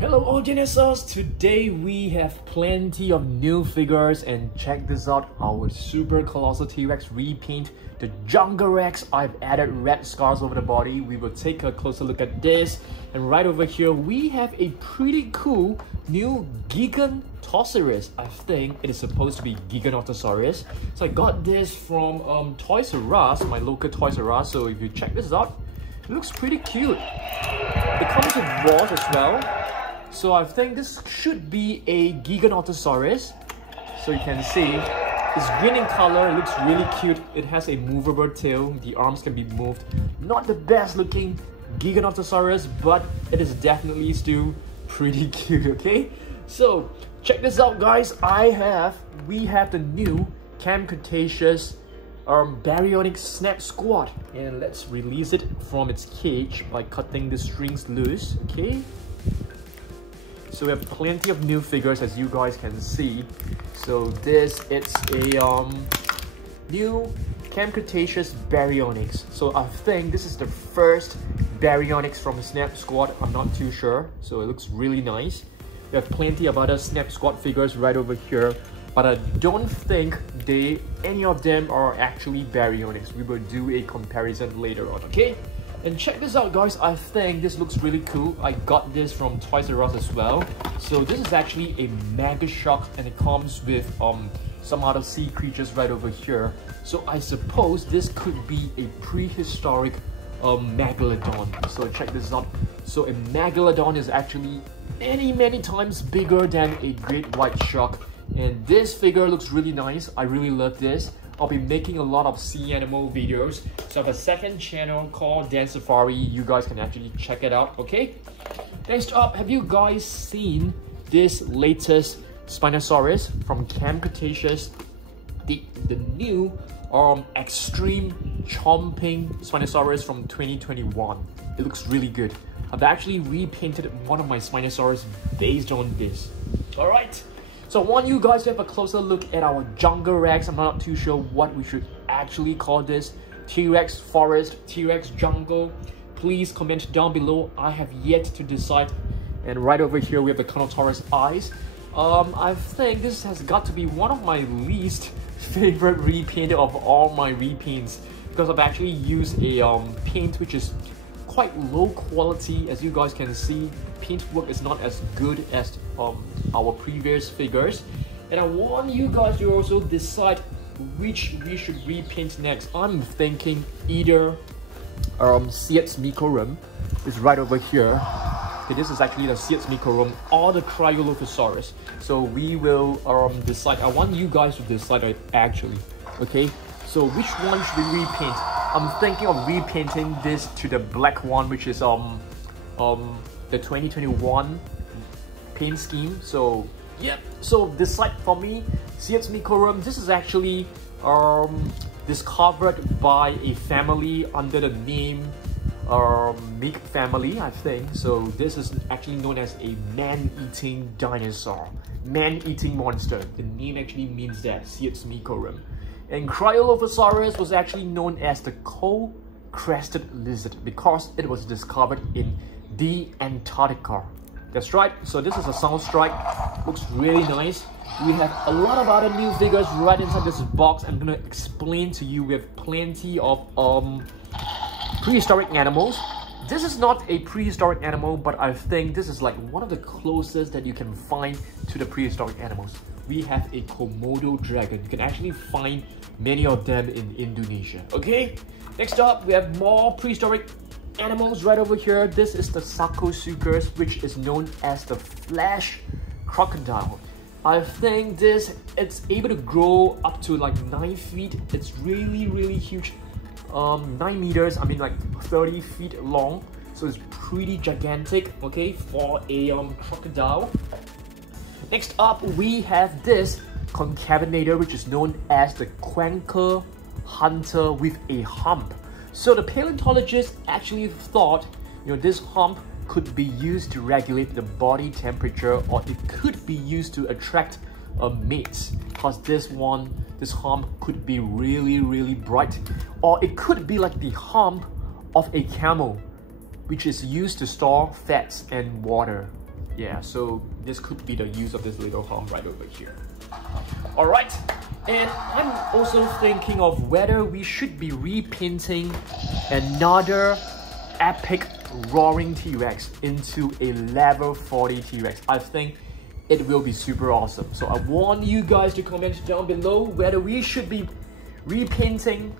Hello all dinosaurs! Today we have plenty of new figures and check this out, our Super Colossal T-Rex repaint, the Jungle Rex. I've added red scars over the body. We will take a closer look at this. And right over here we have a pretty cool new Gigantosaurus. I think it is supposed to be Giganotosaurus. So I got this from Toys R Us, my local Toys R Us. So if you check this out, it looks pretty cute. It comes with walls as well. So I think this should be a Giganotosaurus. So you can see it's green in color, it looks really cute. It has a movable tail, the arms can be moved. Not the best looking Giganotosaurus, but it is definitely still pretty cute, okay? So check this out guys, we have the new Cretaceous Baryonyx Snap Squad, and let's release it from its cage by cutting the strings loose, okay? So we have plenty of new figures as you guys can see. So this it's a new Cretaceous Baryonyx. So I think this is the first Baryonyx from the Snap Squad. I'm not too sure. So it looks really nice. We have plenty of other Snap Squad figures right over here, but I don't think any of them are actually Baryonyx. We will do a comparison later on, okay? And check this out guys, I think this looks really cool. I got this from Toys R Us as well. So this is actually a Mega Shark and it comes with some other sea creatures right over here. So I suppose this could be a prehistoric Megalodon. So check this out. So a Megalodon is actually many times bigger than a great white shark. And this figure looks really nice. I really love this. I'll be making a lot of sea animal videos. So I have a second channel called Dan Safari. You guys can actually check it out, okay? Next up, have you guys seen this latest Spinosaurus from Cretaceous? The new Extreme Chompin Spinosaurus from 2021. It looks really good. I've actually repainted one of my Spinosaurus based on this. Alright. So I want you guys to have a closer look at our Jungle Rex. I'm not too sure what we should actually call this. T-Rex Forest, T-Rex Jungle. Please comment down below. I have yet to decide. And right over here we have the Contourus eyes. I think this has got to be one of my least favorite repaint of all my repaints, because I've actually used a paint which is quite low quality. As you guys can see, paint work is not as good as our previous figures, and I want you guys to also decide which we should repaint next. I'm thinking either Seat's Mikorum is right over here. Okay, this is actually the Seat's Mikorum or the Cryolofusaurus. So we will decide. I want you guys to decide actually. Okay, so which one should we repaint? I'm thinking of repainting this to the black one, which is the 2021 paint scheme. So yeah, so decide for me. Seat's Mikorum. This is actually discovered by a family under the name Meek family, I think. So this is actually known as a man-eating dinosaur, man-eating monster. The name actually means that, Seat's Mikorum. And Cryolofusaurus was actually known as the coal-crested lizard because it was discovered in the Antarctica. That's right, so this is a sound strike. Looks really nice. We have a lot of other new figures right inside this box. I'm gonna explain to you. We have plenty of prehistoric animals. This is not a prehistoric animal, but I think this is like one of the closest that you can find to the prehistoric animals. We have a Komodo dragon. You can actually find many of them in Indonesia. Okay, next up we have more prehistoric animals right over here. This is the Sarcosuchus, which is known as the flesh crocodile. I think it's able to grow up to like 9 feet. It's really huge. 9 meters, I mean like 30 feet long. So it's pretty gigantic, okay, for a crocodile. Next up, we have this Concavenator, which is known as the Quanker Hunter with a hump. So the paleontologists actually thought, this hump could be used to regulate the body temperature, or it could be used to attract mates, because this hump could be really bright, or it could be like the hump of a camel, which is used to store fats and water. Yeah, so this could be the use of this little arm right over here. All right, and I'm also thinking of whether we should be repainting another epic roaring T-Rex into a level 40 T-Rex. I think it will be super awesome. So I want you guys to comment down below whether we should be repainting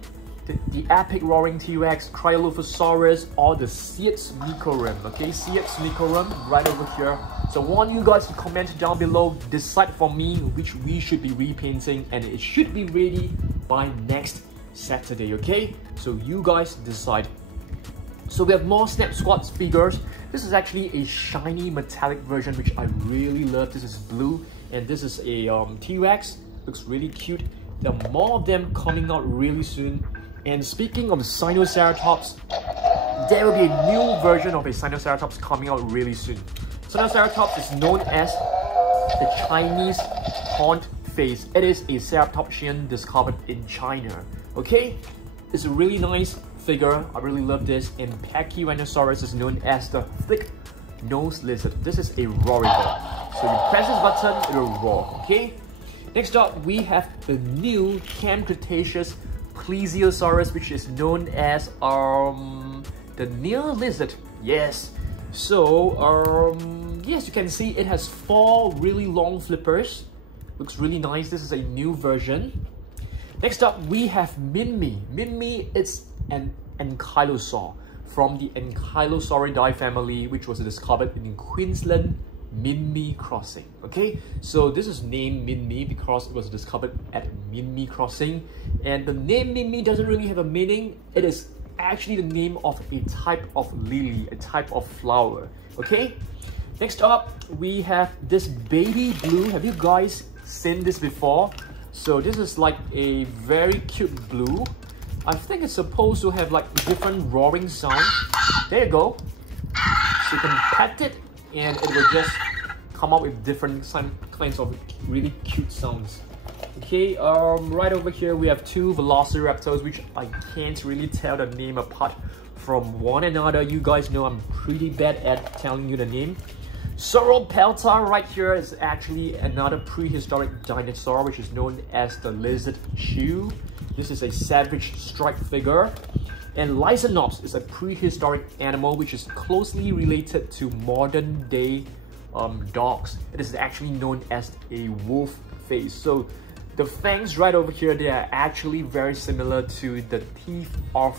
the epic roaring T-Rex, Cryolophosaurus, or the Cx Micorum. Okay, Cx Micorum right over here. So I want you guys to comment down below, decide for me which we should be repainting, and it should be ready by next Saturday. Okay, so you guys decide. So we have more Snap Squad figures. This is actually a shiny metallic version which I really love. This is blue, and this is a T-Rex. Looks really cute. There are more of them coming out really soon. And speaking of Sinoceratops, there will be a new version of a Sinoceratops coming out really soon. Sinoceratops is known as the Chinese horned face. It is a ceratopsian discovered in China. Okay, it's a really nice figure. I really love this. And Pachyrhinosaurus is known as the thick nose lizard. This is a roarible. So you press this button, it will roar. Okay. Next up, we have the new Camp Cretaceous Plesiosaurus, which is known as the Near Lizard. Yes. So yes, you can see it has 4 really long flippers. Looks really nice. This is a new version. Next up, we have Minmi. Minmi is an Ankylosaur from the Ankylosauridae family, which was discovered in Queensland Minmi Crossing. Okay, so this is named Minmi because it was discovered at Minmi Crossing, and the name Minmi doesn't really have a meaning. It is actually the name of a type of lily, a type of flower. Okay, next up we have this baby blue. Have you guys seen this before? So this is like a very cute blue. I think it's supposed to have like different roaring sounds. There you go. So you can pet it and it will just come up with different kinds of really cute sounds. Okay, right over here we have 2 Velociraptors, which I can't really tell the name apart from one another. You guys know I'm pretty bad at telling you the name. Sauropelta right here is actually another prehistoric dinosaur, which is known as the lizard shoe. This is a savage strike figure. And Lysonops is a prehistoric animal which is closely related to modern day dogs. It is actually known as a wolf face. So the fangs right over here, they are actually very similar to the teeth of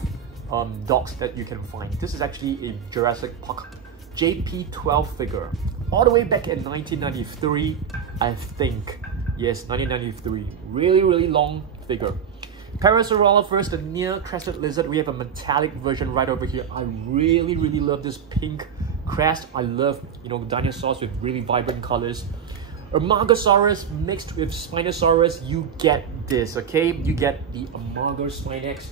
dogs that you can find. This is actually a Jurassic Park JP12 figure. All the way back in 1993, I think. Yes, 1993. Really, really long figure. Parasaurolophus, the near-crested lizard, we have a metallic version right over here. I really, really love this pink crest. I love, dinosaurs with really vibrant colors. Amargosaurus mixed with Spinosaurus, you get this, okay? You get the Amargospinax.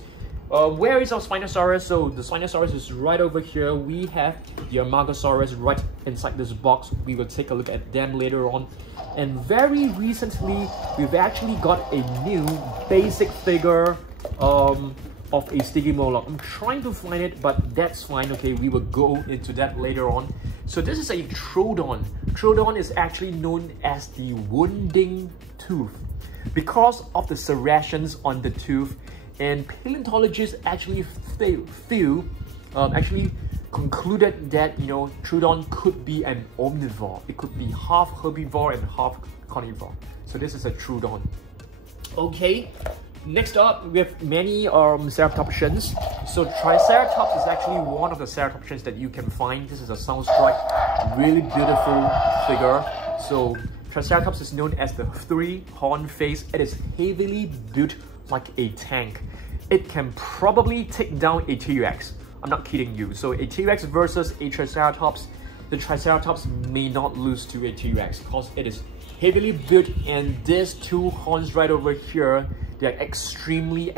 Where is our Spinosaurus? So the Spinosaurus is right over here. We have the Amargosaurus right inside this box. We will take a look at them later on. And very recently, we've actually got a new basic figure of a sticky Moloch. I'm trying to find it, but that's fine. Okay, we will go into that later on. So this is a Trodon. Trodon is actually known as the wounding tooth because of the serrations on the tooth. And paleontologists actually concluded that Trodon could be an omnivore. It could be half herbivore and half carnivore. So this is a Trodon. Okay, next up we have many ceratopsians. So Triceratops is actually one of the ceratopsians that you can find. This is a Soundstrike, really beautiful figure. So Triceratops is known as the 3-horn face. It is heavily built like a tank. It can probably take down a T-Rex. I'm not kidding you. So a T-Rex versus a Triceratops, the Triceratops may not lose to a T-Rex because it is heavily built, and these 2 horns right over here, they are extremely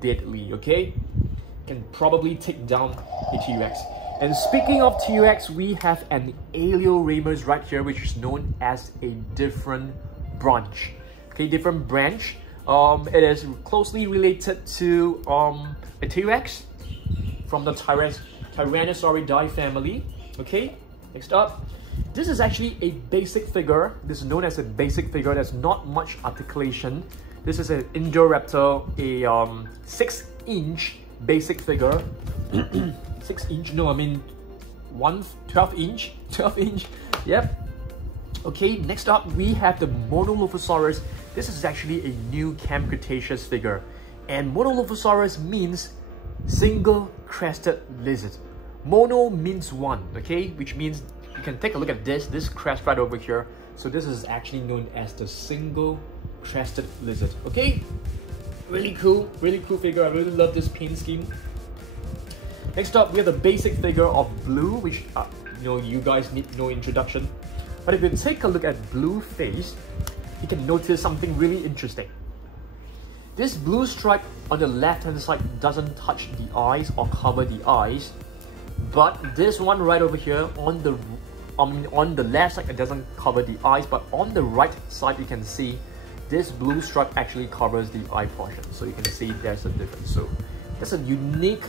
deadly, okay? Can probably take down a T-Rex. And speaking of T-Rex, we have an Alioramus right here, which is known as a different branch. Okay, different branch. It is closely related to a T-Rex from the Tyrannosauridae family. Okay, next up. This is actually a basic figure. This is known as a basic figure. There's not much articulation. This is an Indoraptor, a 6-inch basic figure. 6 inch? No, I mean 12 inch. 12 inch. Yep. Okay, next up we have the Monolofusaurus. This is actually a new Camp Cretaceous figure. And Monolofusaurus means single crested lizard. Mono means one, okay? Which means you can take a look at this crest right over here. So this is actually known as the single crested lizard, okay? Really cool figure. I really love this paint scheme. Next up, we have the basic figure of Blue, which you guys need no introduction. But if you take a look at Blue face, you can notice something really interesting. This blue stripe on the left hand side doesn't touch the eyes or cover the eyes, but this one right over here on the left side, it doesn't cover the eyes, but on the right side you can see this blue stripe actually covers the eye portion. So you can see there's a difference. So that's a unique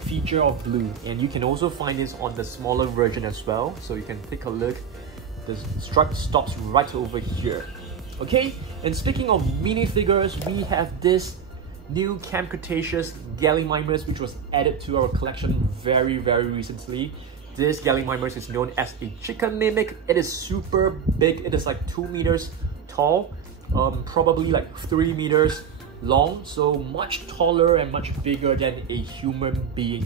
feature of Blue, and you can also find this on the smaller version as well. So you can take a look. The stripe stops right over here. Okay, and speaking of minifigures, we have this new Camp Cretaceous Gallimimus, which was added to our collection very recently. This Gallimimus is known as a chicken mimic. It is super big. It is like 2 meters tall, probably like 3 meters long, so much taller and much bigger than a human being.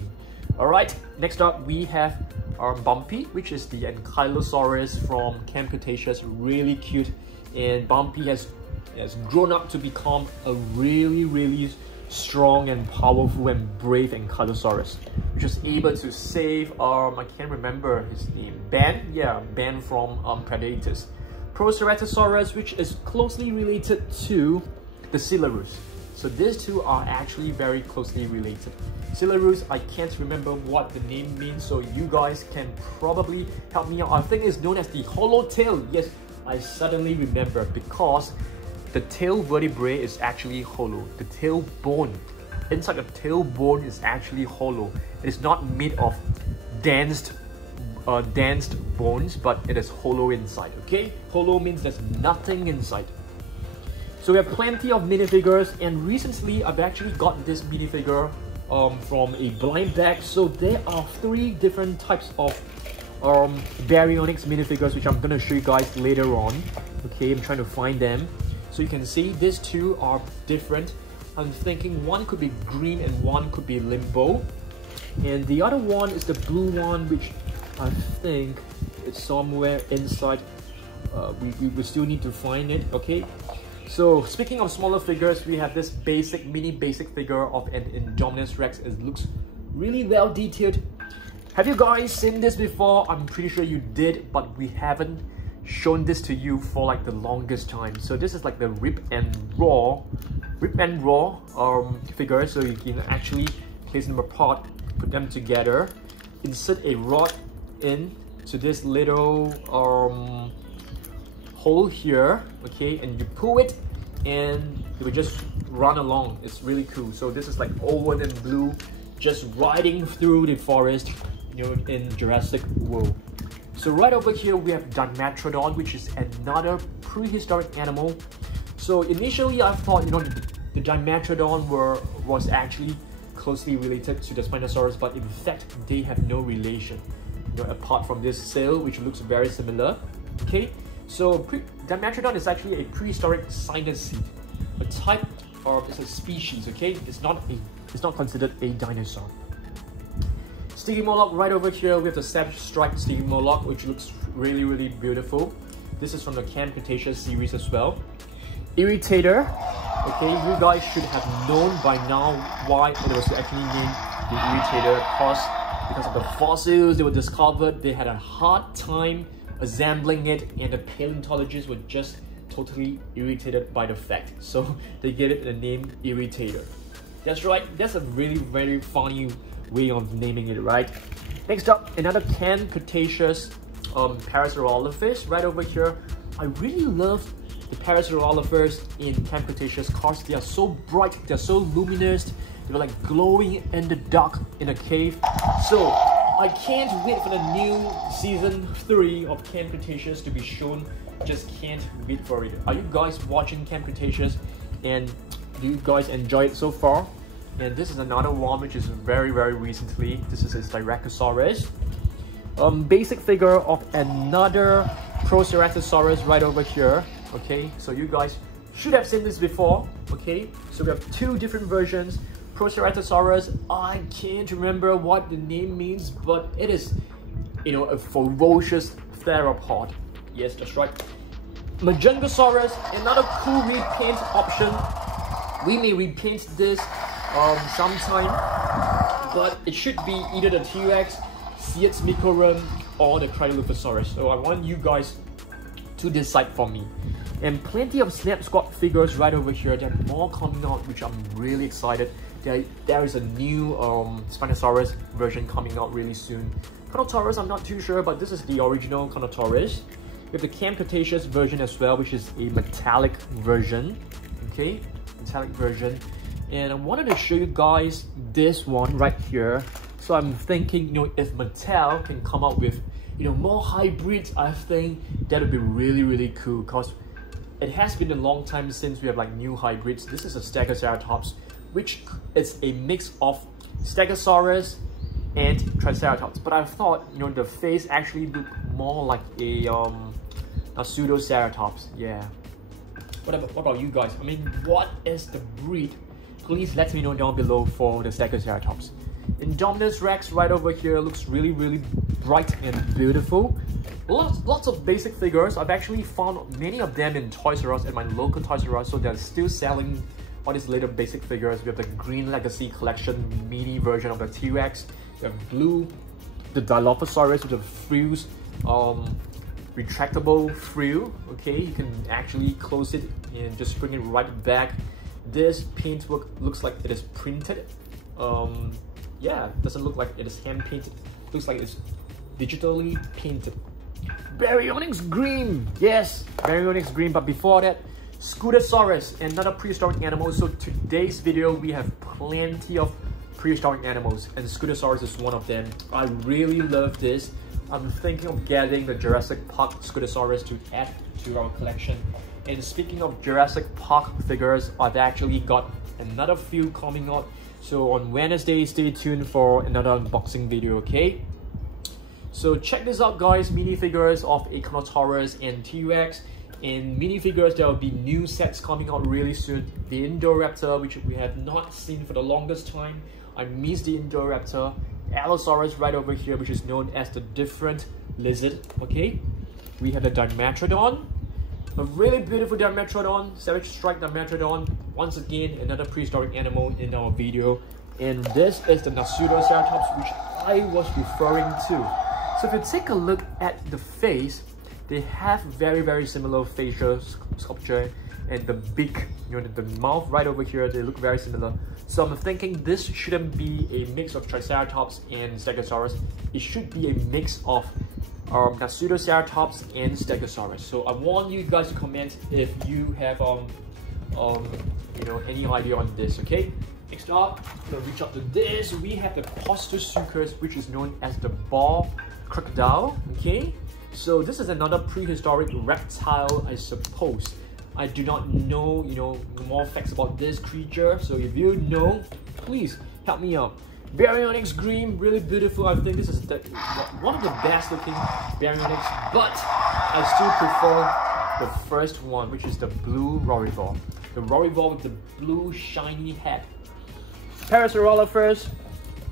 Alright, next up we have our Bumpy, which is the Ankylosaurus from Camp Cretaceous. Really cute, and Bumpy has grown up to become a really strong and powerful and brave Ankylosaurus, which was able to save I can't remember his name, Ben from Predators. Proceratosaurus, which is closely related to the Silarus. So these two are actually very closely related. Silarus, I can't remember what the name means, so you guys can probably help me out. I think it's known as the hollow tail. Yes, I suddenly remember, because the tail vertebrae is actually hollow. The tail bone, inside the tail bone is actually hollow. It is not made of dense bones, but it is hollow inside, okay? Hollow means there's nothing inside. So we have plenty of minifigures, and recently I've actually got this minifigure from a blind bag. So there are 3 different types of Baryonyx minifigures, which I'm gonna show you guys later on. Okay, I'm trying to find them. So you can see these 2 are different. I'm thinking one could be green and one could be limbo. And the other one is the blue one, which I think it's somewhere inside. We still need to find it, okay? So speaking of smaller figures, we have this mini basic figure of an Indominus Rex. It looks really well detailed. Have you guys seen this before? I'm pretty sure you did, but we haven't shown this to you for like the longest time. So this is like the rip and raw figure. So you can actually place them apart, put them together, insert a rod into this little hole here, okay, and you pull it and it will just run along. It's really cool. So this is like Owen and Blue just riding through the forest, in Jurassic World. So right over here we have Dimetrodon, which is another prehistoric animal. So initially I thought the Dimetrodon was actually closely related to the Spinosaurus, but in fact they have no relation, apart from this sail, which looks very similar. Okay, so Dimetrodon is actually a prehistoric cynocid, a type or it's a species. Okay, it's not considered a dinosaur. Sticky Moloch right over here with the striped Sticky Moloch, which looks really beautiful. This is from the Camp Cretaceous series as well. Irritator. Okay, you guys should have known by now why it was actually named the Irritator, because of the fossils that were discovered. They had a hard time assembling it, and the paleontologists were just totally irritated by the fact. So they gave it the name Irritator. That's right, that's a really very funny way of naming it, right? Next up, another Camp Cretaceous Parasaurolophus right over here. I really love the Parasaurolophus in Camp Cretaceous because they are so bright, they're so luminous, they're like glowing in the dark in a cave. So I can't wait for the new season 3 of Camp Cretaceous to be shown. Just can't wait for it. Are you guys watching Camp Cretaceous, and do you guys enjoy it so far? And this is another one which is very recently. This is a Tiracasaurus. Basic figure of another Proceratosaurus right over here. Okay, so you guys should have seen this before. Okay, so we have two different versions. Proceratosaurus, I can't remember what the name means, but it is, you know, a ferocious theropod. Yes, that's right. Gigantosaurus, another cool repaint option. We may repaint this sometime, but it should be either the T-Rex, Ciet's Microrum, or the Cryolophosaurus. So I want you guys to decide for me. And plenty of Snap Squad figures right over here. There are more coming out, which I'm really excited. There is a new Spinosaurus version coming out really soon. Concavenator, I'm not too sure, but this is the original Concavenator. We have the Camp Cretaceous version as well, which is a metallic version. Okay, metallic version. And I wanted to show you guys this one right here. So I'm thinking, you know, if Mattel can come up with, you know, more hybrids, I think that would be really cool, because it has been a long time since we have like new hybrids. This is a Stegoceratops, which is a mix of Stegosaurus and Triceratops. But I thought, you know, the face actually looked more like a Pseudo-Ceratops. Yeah. What about you guys? I mean, what is the breed? Please let me know down below for the Stegoceratops. Indominus Rex right over here looks really bright and beautiful. Lots of basic figures. I've actually found many of them in Toys R Us, at my local Toys R Us, so they're still selling all these little basic figures. We have the Green Legacy Collection mini version of the T-Rex. We have blue, the Dilophosaurus with the frills, retractable frill. Okay, you can actually close it and just bring it right back. This paintwork looks like it is printed. Yeah, doesn't look like it is hand painted. Looks like it's digitally painted. Baryonyx green, yes, Baryonyx green. But before that, Scootasaurus, another prehistoric animal. So today's video we have plenty of prehistoric animals, and Scootasaurus is one of them. I really love this. I'm thinking of getting the Jurassic Park Scutosaurus to add to our collection. And speaking of Jurassic Park figures, I've actually got another few coming out. So on Wednesday, stay tuned for another unboxing video, okay? So check this out, guys. Minifigures of Giganotosaurus and T-Rex. In minifigures, there will be new sets coming out really soon. The Indoraptor, which we have not seen for the longest time. I miss the Indoraptor. Allosaurus right over here, which is known as the different lizard, okay? We have the Dimetrodon. A really beautiful Dimetrodon, Savage Strike Dimetrodon. Once again, another prehistoric animal in our video. And this is the Pseudo-Ceratops, which I was referring to. So if you take a look at the face, they have very similar facial sculpture, and the beak, you know, the mouth right over here, they look very similar. So I'm thinking this shouldn't be a mix of Triceratops and Stegosaurus. It should be a mix of Pseudo-Ceratops and Stegosaurus. So I want you guys to comment if you have you know, any idea on this, okay? Next up, we'll reach up to this. We have the Postosuchus, which is known as the ball crocodile, okay? So this is another prehistoric reptile, I suppose. I do not know, you know, more facts about this creature. So if you know, please help me out. Baryonyx green, really beautiful. I think this is one of the best looking Baryonyx, but I still prefer the first one, which is the blue Rorivore. The Rorivore with the blue shiny head. Parasaurolophus.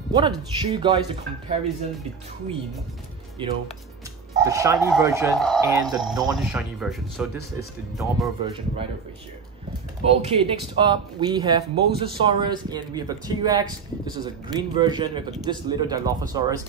Wanted to show you guys the comparison between, you know, the shiny version and the non-shiny version. So this is the normal version right over here. Okay, next up we have Mosasaurus, and we have a T-Rex. This is a green version. We have this little Dilophosaurus.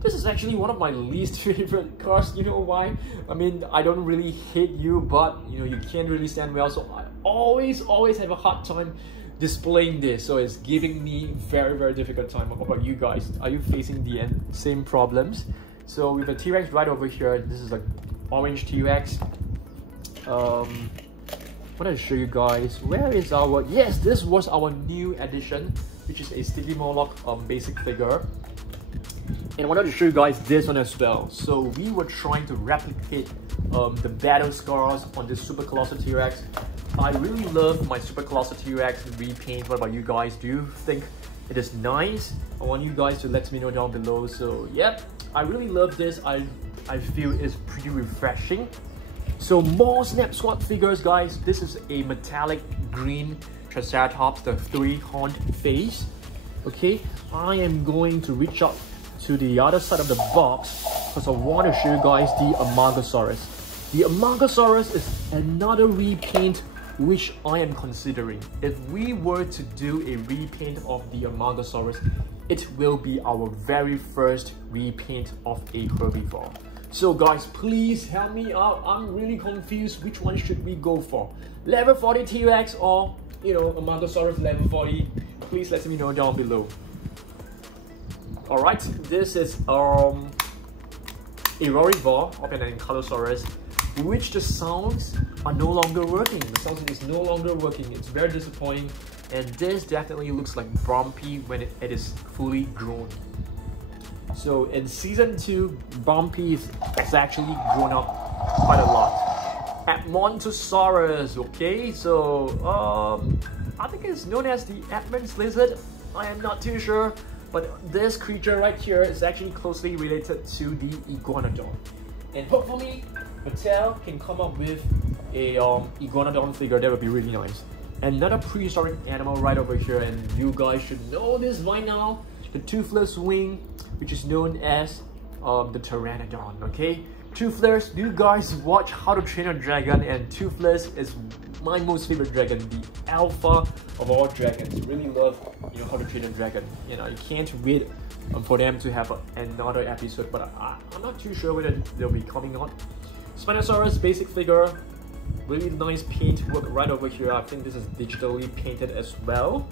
This is actually one of my least favorite cars. You know why? I mean, I don't really hate you, but you know, you can't really stand well. So I always have a hard time displaying this. So it's giving me very difficult time. What about you guys? Are you facing the same problems? So with the T-Rex right over here, this is an orange T-Rex. I want to show you guys, where is our, yes, this was our new addition, which is a Sticky Moloch basic figure. And I wanted to show you guys this one as well. So we were trying to replicate the battle scars on this Super Colossal T-Rex. I really love my Super Colossal T-Rex repaint. What about you guys? Do you think it is nice? I want you guys to let me know down below. So yep, I really love this. I feel it's pretty refreshing. So more Snap Squad figures, guys. This is a metallic green Triceratops, the 3-horned face. Okay, I am going to reach out to the other side of the box because I want to show you guys the Amargosaurus. The Amargosaurus is another repaint which I am considering. If we were to do a repaint of the Amargosaurus, it will be our very first repaint of a herbivore. So guys, please help me out. I'm really confused. Which one should we go for? Level 40 T-Rex or, you know, Amargosaurus level 40? Please let me know down below. Alright, this is a herbivore of an Ankylosaurus, which the sounds are no longer working. The sound is no longer working. It's very disappointing. And this definitely looks like Bumpy when it is fully grown. So in season 2, Bumpy is actually grown up quite a lot. Edmontosaurus, okay, so I think it's known as the Edmonds lizard. I am not too sure, but this creature right here is actually closely related to the Iguanodon. And hopefully Mattel can come up with a Iguanodon figure that would be really nice. Another prehistoric animal right over here, and you guys should know this by now. The toothless wing, which is known as the Pteranodon, okay? Toothless, you guys watch How to Train Your Dragon, and Toothless is my most favorite dragon, the alpha of all dragons. Really love, you know, How to Train Your Dragon. You know, you can't wait for them to have another episode, but I'm not too sure whether they'll be coming on. Spinosaurus basic figure, really nice paint work right over here. I think this is digitally painted as well.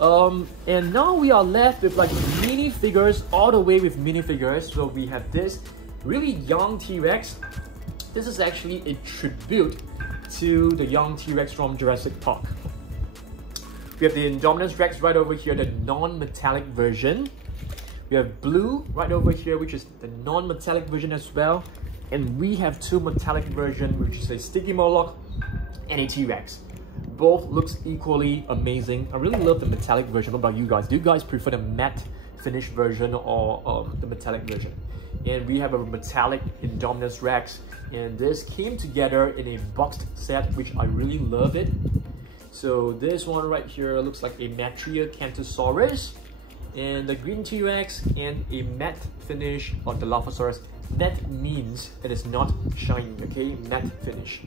And now we are left with like minifigures, all the way with minifigures. So we have this really young T-Rex. This is actually a tribute to the young T-Rex from Jurassic Park. We have the Indominus Rex right over here, the non-metallic version. We have Blue right over here, which is the non-metallic version as well. And we have two metallic versions, which is a Sticky Moloch and a T-Rex. Both looks equally amazing. I really love the metallic version. What about you guys? Do you guys prefer the matte finish version or the metallic version? And we have a metallic Indominus Rex, and this came together in a boxed set, which I really love it. So this one right here looks like a Matria Gigantosaurus, and the green T-Rex, and a matte finish of the Dilophosaurus. Matte means it is not shiny, okay? Matte finish.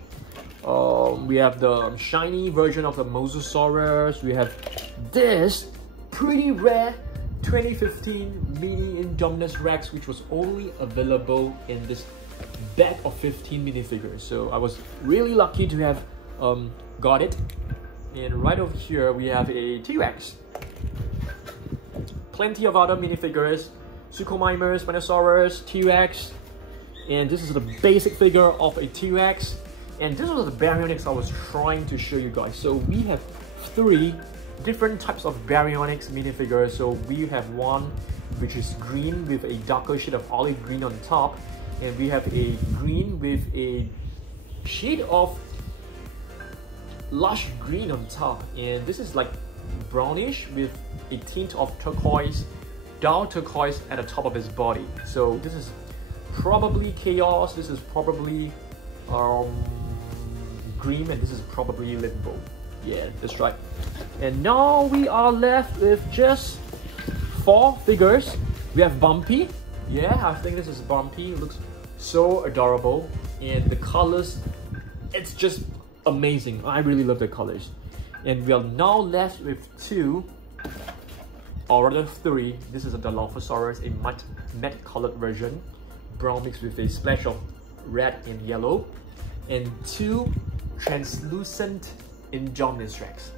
We have the shiny version of the Mosasaurus. We have this pretty rare 2015 mini Indominus Rex, which was only available in this bag of 15 minifigures. So I was really lucky to have got it. And right over here we have a T-Rex. Plenty of other minifigures. Suchomimus, Spinosaurus, T-Rex. And this is the basic figure of a T-Rex. And this was the Baryonyx I was trying to show you guys. So we have 3 different types of Baryonyx minifigures. So we have one which is green with a darker shade of olive green on top. And we have a green with a shade of lush green on top. And this is like brownish with a tint of turquoise, dull turquoise at the top of his body. So this is probably Chaos, this is probably Green, and this is probably Limbo. Yeah, that's right. And now we are left with just 4 figures. We have Bumpy. Yeah, I think this is Bumpy. It looks so adorable. And the colors, it's just amazing. I really love the colors. And we are now left with 2, or rather 3. This is a Dilophosaurus, a matte colored version, brown mixed with a splash of red and yellow, and 2 translucent Indominus Rex.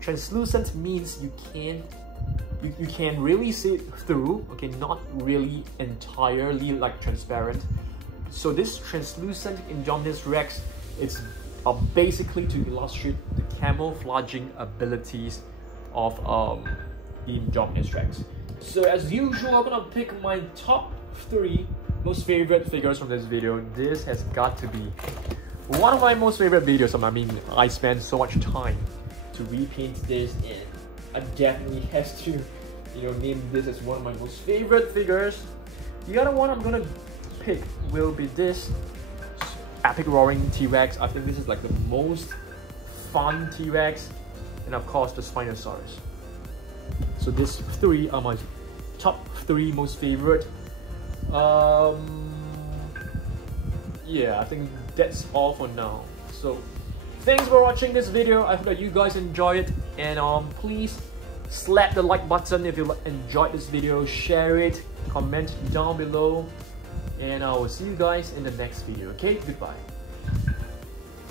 Translucent means you can really see it through, okay, not really entirely like transparent. So this translucent Indominus Rex, it's basically to illustrate the camouflaging abilities of the Indominus Rex. So as usual, I'm gonna pick my top 3 most favorite figures from this video. This has got to be one of my most favorite videos. I mean, I spent so much time to repaint this, and I definitely have to, you know, name this as one of my most favorite figures. The other one I'm gonna pick will be this epic roaring T-Rex. I think this is like the most fun T-Rex, and of course the Spinosaurus. So these 3 are my top 3 most favorite. Yeah, I think that's all for now. So thanks for watching this video. I hope that you guys enjoyed it, and please slap the like button if you enjoyed this video, share it, comment down below, and I will see you guys in the next video. Okay, goodbye.